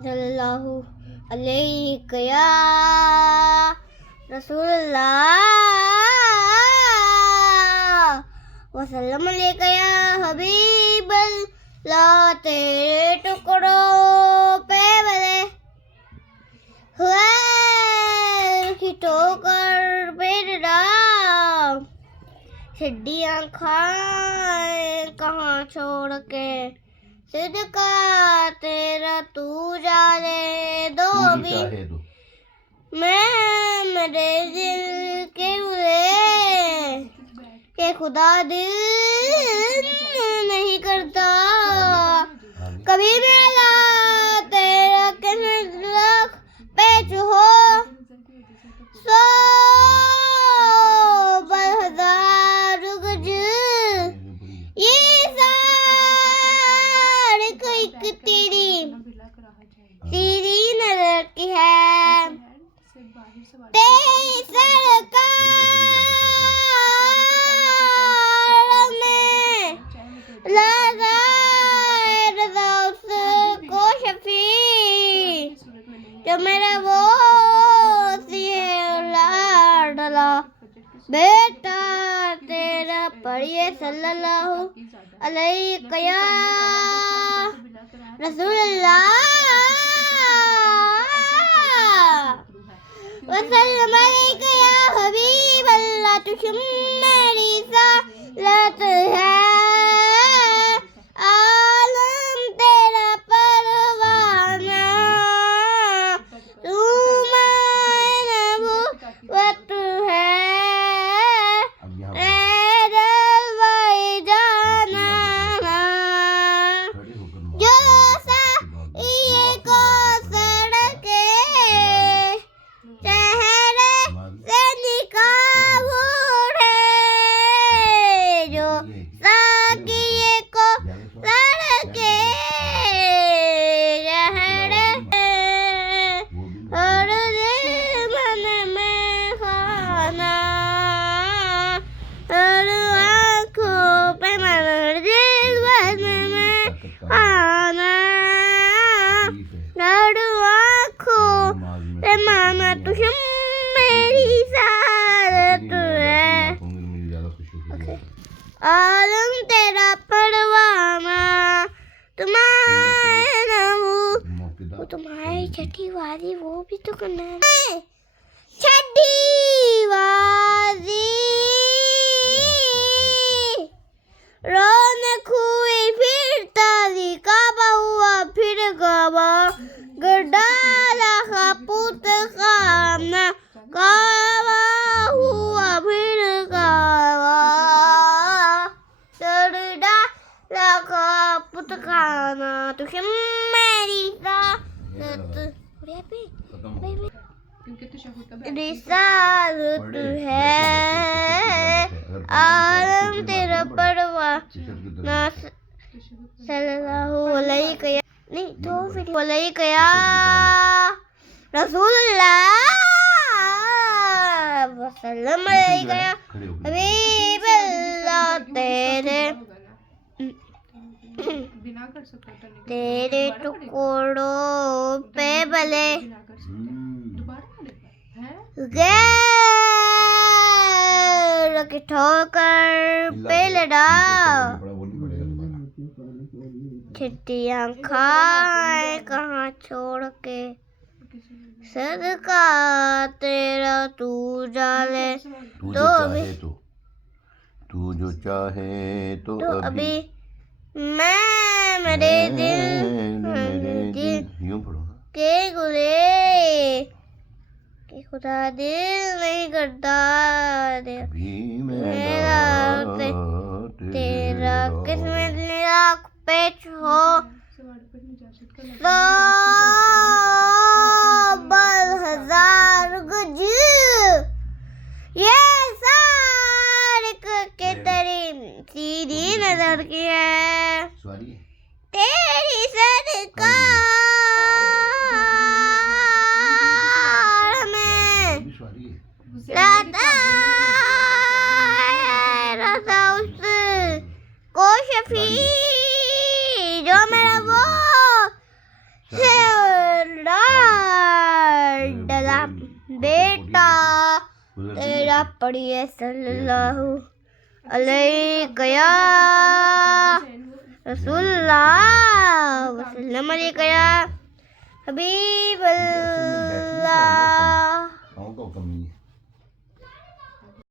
सल्लल्लाहु अलैहि या रसूलल्लाह वसल्लम अलैका या हबीबल्लाह। तेरे टुकड़ों पे बले हुए की ठोकर पे डाल, हड्डियाँ खाए कहाँ छोड़ के, सिदका तेरा तू जाने दो भी मैं मेरे दिल के हुए के खुदा दिल नहीं करता कभी मेरा तेरा लख पेच हो सौ हजार गज ये सारे एक तेरी नजर की है तेरी सरकार में लगा रजा उसको शफी जो मेरा वो लाडला बेटा तेरा पढ़िए सल्लल्लाहु अलैहि या रसूलल्लाह वसल्लम अलैका या हबीबल्लाह। तुझ मेरी सालत है आलम तेरा परवाना, तू मायना नबुव्वत है जलवाए जाना, जो साईए को सड़के चेहरे से निकाह उड़े, जो साईए को सड़के चेहरे हर दिल मन में खाना, हर आँखों पे हर दिल मन में खाना, हर आँखों पे मामा तुझ मेरी सालत है आलम तेरा परवाना, तुम्हारे वो तुम्हारी छठी वाली वो भी तो करना है छठी वाली रौनक हुई फिर ताजी काबा हुआ फिर काबा गड्ढा खपूत खाना काबा हुआ फिर काबा गड्ढा खपूत खाना तुझे मेरी सालत रिसालत है आलम तेरा परवाना सल्लल्लाहु अलैहि नहीं तो फिर अलैहि या रसूलल्लाह वसल्लम अलैका या हबीबल्लाह। तेरे टुकड़ों पे भले गैर की ठोकर पे लड़ा, छिट्टियाँ खाए कहाँ छोड़ के, सदका तेरा तू जाले तो अभी तू जो चाहे तो अभी मैं मेरे दिल यूं पढ़ो के गुले कि खुदा दिल नहीं करता मेरा तेरा किस्मत लाख पेच हो सौ हजार गज ये सारे के तेरी सीधी नजर की है तेरी सदका में लाता रजा उसको शफी जो मेरा वो बेटा तेरा पढ़िए सल्लल्लाहु अलैहि रसूलुल्लाह वसल्लम अलैका हबीबल्लाह आओ तो कमी